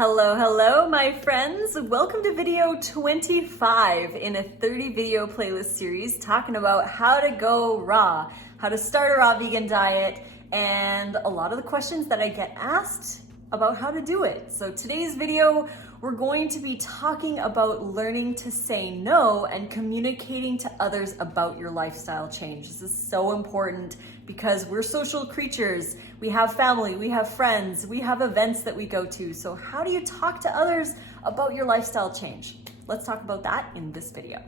Hello, my friends. Welcome to video 25 in a 30 video playlist series talking about how to go raw, how to start a raw vegan diet, and a lot of the questions that I get asked about how to do it. So today's video, we're going to be talking about learning to say no and communicating to others about your lifestyle change. This is so important because we're social creatures. We have family, we have friends, we have events that we go to. So how do you talk to others about your lifestyle change? Let's talk about that in this video.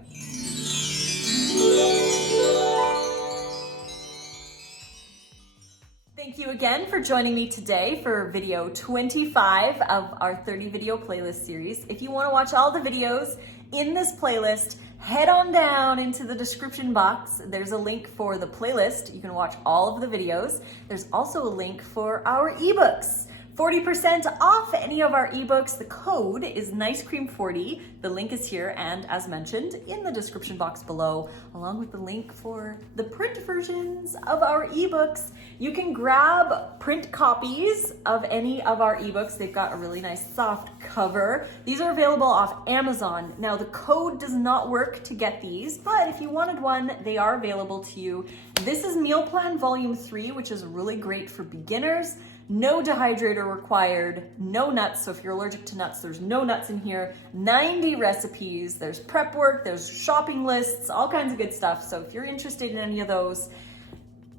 Thank you again for joining me today for video 25 of our 30 video playlist series. If you want to watch all the videos in this playlist, head on down into the description box. There's a link for the playlist. You can watch all of the videos. There's also a link for our ebooks. 40% off any of our ebooks. The code is NiceCream40. The link is here and, as mentioned, in the description box below, along with the link for the print versions of our ebooks. You can grab print copies of any of our ebooks. They've got a really nice soft cover. These are available off Amazon. Now, the code does not work to get these, but if you wanted one, they are available to you. This is Meal Plan Volume 3, which is really great for beginners. No dehydrator required, no nuts. So if you're allergic to nuts, there's no nuts in here. 90 recipes, there's prep work, there's shopping lists, all kinds of good stuff. So if you're interested in any of those,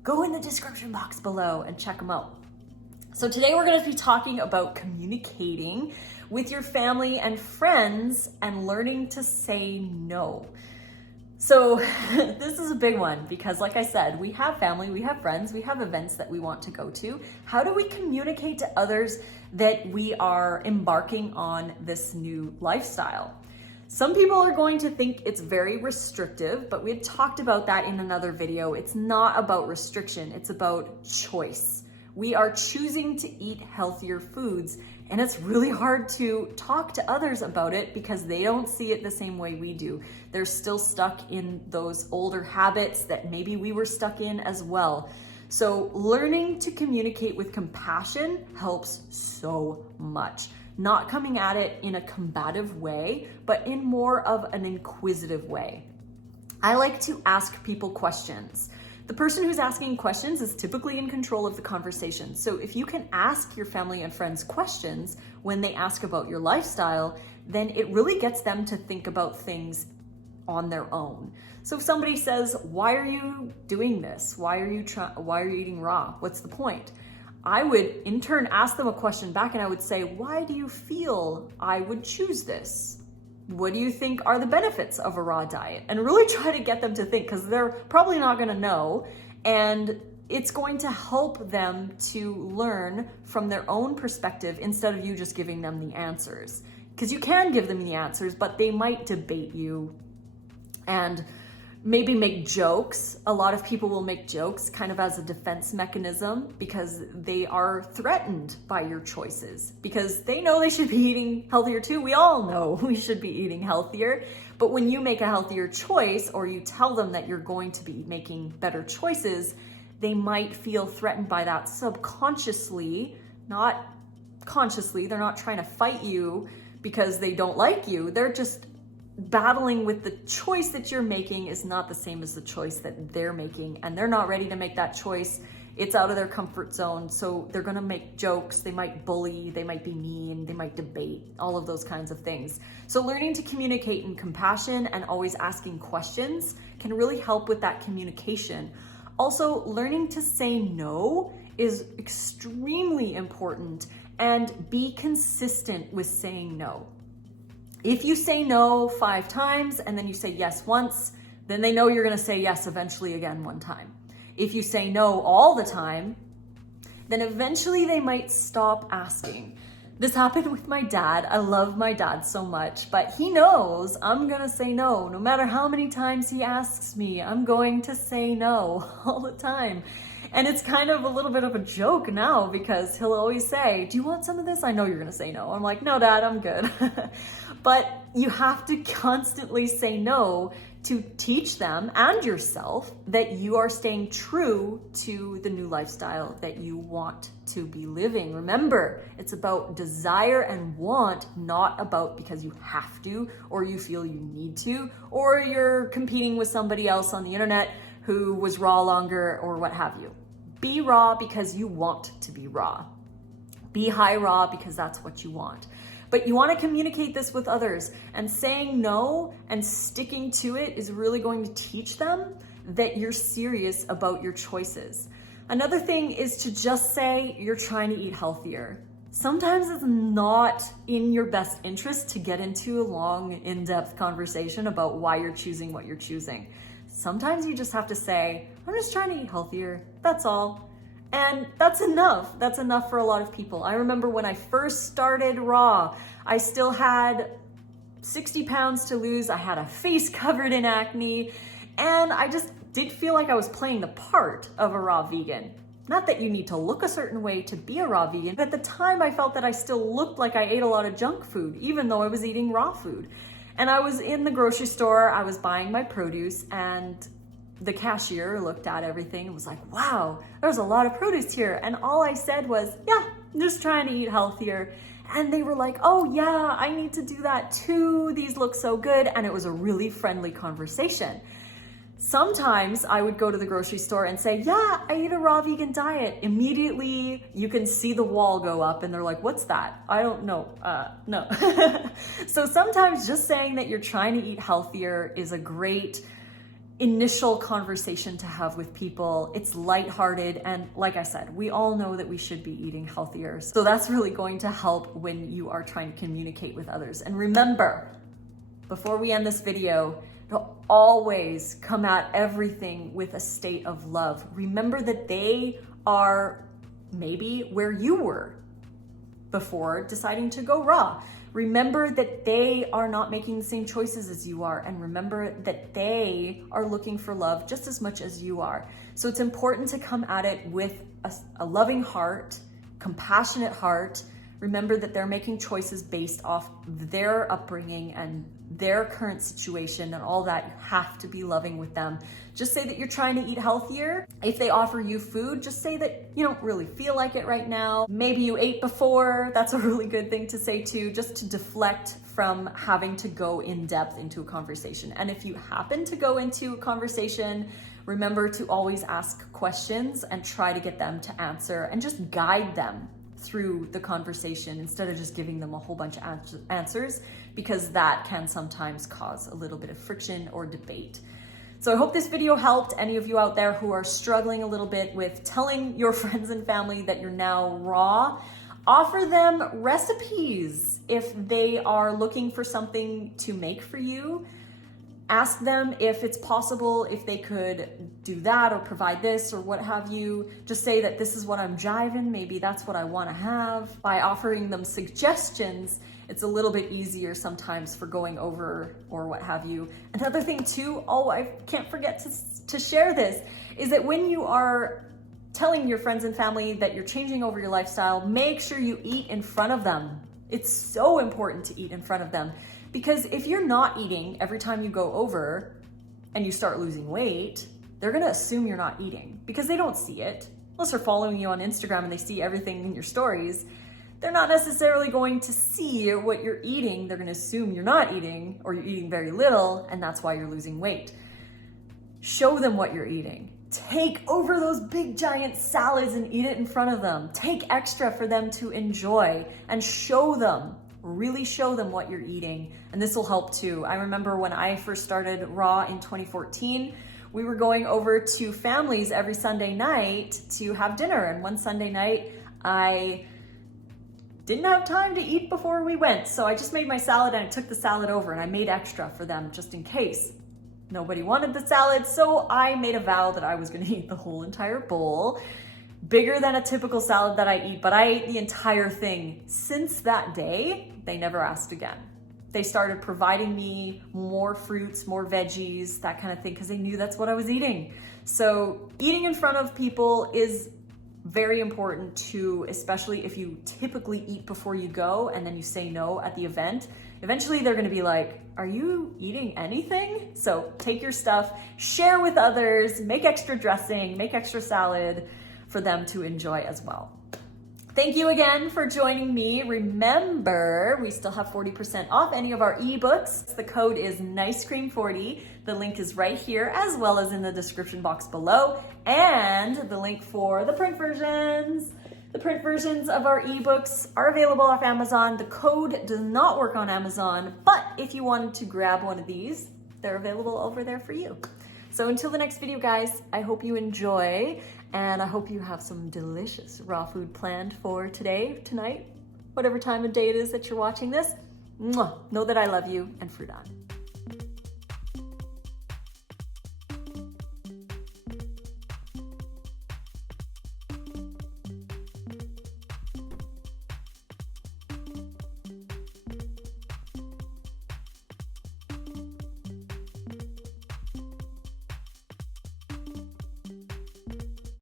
go in the description box below and check them out. So today we're going to be talking about communicating with your family and friends and learning to say no. So this is a big one because, like I said, we have family, we have friends, we have events that we want to go to. How do we communicate to others that we are embarking on this new lifestyle? Some people are going to think it's very restrictive, but we had talked about that in another video. It's not about restriction, it's about choice. We are choosing to eat healthier foods, and it's really hard to talk to others about it because they don't see it the same way we do. They're still stuck in those older habits that maybe we were stuck in as well. So learning to communicate with compassion helps so much. Not coming at it in a combative way, but in more of an inquisitive way. I like to ask people questions. The person who's asking questions is typically in control of the conversation. So if you can ask your family and friends questions when they ask about your lifestyle, then it really gets them to think about things on their own. So if somebody says, "Why are you doing this? Why are you eating raw? What's the point?" I would in turn ask them a question back and I would say, "Why do you feel I would choose this? What do you think are the benefits of a raw diet?" And really try to get them to think, because they're probably not going to know. And it's going to help them to learn from their own perspective instead of you just giving them the answers. Because you can give them the answers, but they might debate you and maybe make jokes. A lot of people will make jokes kind of as a defense mechanism because they are threatened by your choices, because they know they should be eating healthier too. We all know we should be eating healthier, but when you make a healthier choice or you tell them that you're going to be making better choices, they might feel threatened by that subconsciously, not consciously. They're not trying to fight you because they don't like you. They're just battling with the choice that you're making is not the same as the choice that they're making, and they're not ready to make that choice. It's out of their comfort zone, so they're gonna make jokes, they might bully, they might be mean, they might debate, all of those kinds of things. So learning to communicate in compassion and always asking questions can really help with that communication. Also, learning to say no is extremely important, and be consistent with saying no. If you say no 5 times and then you say yes once, then they know you're going to say yes eventually again one time. If you say no all the time, then eventually they might stop asking. This happened with my dad. I love my dad so much, but he knows I'm going to say no. No matter how many times he asks me, I'm going to say no all the time. And it's kind of a little bit of a joke now because he'll always say, "Do you want some of this? I know you're gonna say no." I'm like, "No, Dad, I'm good." But you have to constantly say no to teach them and yourself that you are staying true to the new lifestyle that you want to be living. Remember, it's about desire and want, not about because you have to, or you feel you need to, or you're competing with somebody else on the internet who was raw longer or what have you. Be raw because you want to be raw. Be high raw because that's what you want. But you want to communicate this with others, and saying no and sticking to it is really going to teach them that you're serious about your choices. Another thing is to just say you're trying to eat healthier. Sometimes it's not in your best interest to get into a long, in-depth conversation about why you're choosing what you're choosing. Sometimes you just have to say, I'm just trying to eat healthier, that's all. And that's enough. That's enough for a lot of people. I remember when I first started raw, I still had 60 pounds to lose. I had a face covered in acne, and I just did feel like I was playing the part of a raw vegan. Not that you need to look a certain way to be a raw vegan, but at the time I felt that I still looked like I ate a lot of junk food, even though I was eating raw food. And I was in the grocery store, I was buying my produce, and the cashier looked at everything and was like, wow, there's a lot of produce here. And all I said was, yeah, I'm just trying to eat healthier. And they were like, oh yeah, I need to do that too. These look so good. And it was a really friendly conversation. Sometimes I would go to the grocery store and say, yeah, I eat a raw vegan diet. Immediately you can see the wall go up and they're like, what's that? I don't know, no. So sometimes just saying that you're trying to eat healthier is a great initial conversation to have with people. It's lighthearted, and like I said, we all know that we should be eating healthier. So that's really going to help when you are trying to communicate with others. And remember, before we end this video, to always come at everything with a state of love. Remember that they are maybe where you were before deciding to go raw. Remember that they are not making the same choices as you are, and remember that they are looking for love just as much as you are. So it's important to come at it with a loving heart, compassionate heart. Remember that they're making choices based off their upbringing and their current situation and all that. You have to be loving with them. Just say that you're trying to eat healthier. If they offer you food, just say that you don't really feel like it right now. Maybe you ate before. That's a really good thing to say too, just to deflect from having to go in depth into a conversation. And if you happen to go into a conversation, remember to always ask questions and try to get them to answer, and just guide them through the conversation instead of just giving them a whole bunch of answers, because that can sometimes cause a little bit of friction or debate. So I hope this video helped any of you out there who are struggling a little bit with telling your friends and family that you're now raw. Offer them recipes if they are looking for something to make for you. Ask them if it's possible, if they could do that or provide this or what have you. Just say that this is what I'm jiving, maybe that's what I want to have. By offering them suggestions, it's a little bit easier sometimes for going over or what have you. Another thing too, I can't forget to share this, is that when you are telling your friends and family that you're changing over your lifestyle, make sure you eat in front of them. It's so important to eat in front of them. Because if you're not eating every time you go over and you start losing weight, they're gonna assume you're not eating because they don't see it. Unless they're following you on Instagram and they see everything in your stories, they're not necessarily going to see what you're eating. They're gonna assume you're not eating or you're eating very little, and that's why you're losing weight. Show them what you're eating. Take over those big giant salads and eat it in front of them. Take extra for them to enjoy and show them. Really show them what you're eating, and this will help too. I remember when I first started raw in 2014, we were going over to families every Sunday night to have dinner, and one Sunday night I didn't have time to eat before we went, so I just made my salad and I took the salad over and I made extra for them just in case. Nobody wanted the salad, so I made a vow that I was gonna eat the whole entire bowl. Bigger than a typical salad that I eat, but I ate the entire thing. Since that day, they never asked again. They started providing me more fruits, more veggies, that kind of thing, because they knew that's what I was eating. So eating in front of people is very important to, especially if you typically eat before you go and then you say no at the event, eventually they're gonna be like, are you eating anything? So take your stuff, share with others, make extra dressing, make extra salad for them to enjoy as well. Thank you again for joining me. Remember, we still have 40% off any of our ebooks. The code is NICECREAM40. The link is right here, as well as in the description box below, and the link for the print versions. The print versions of our ebooks are available off Amazon. The code does not work on Amazon, but if you wanted to grab one of these, they're available over there for you. So until the next video, guys, I hope you enjoy, and I hope you have some delicious raw food planned for today, tonight, whatever time of day it is that you're watching this. Mwah! Know that I love you, and fruit on.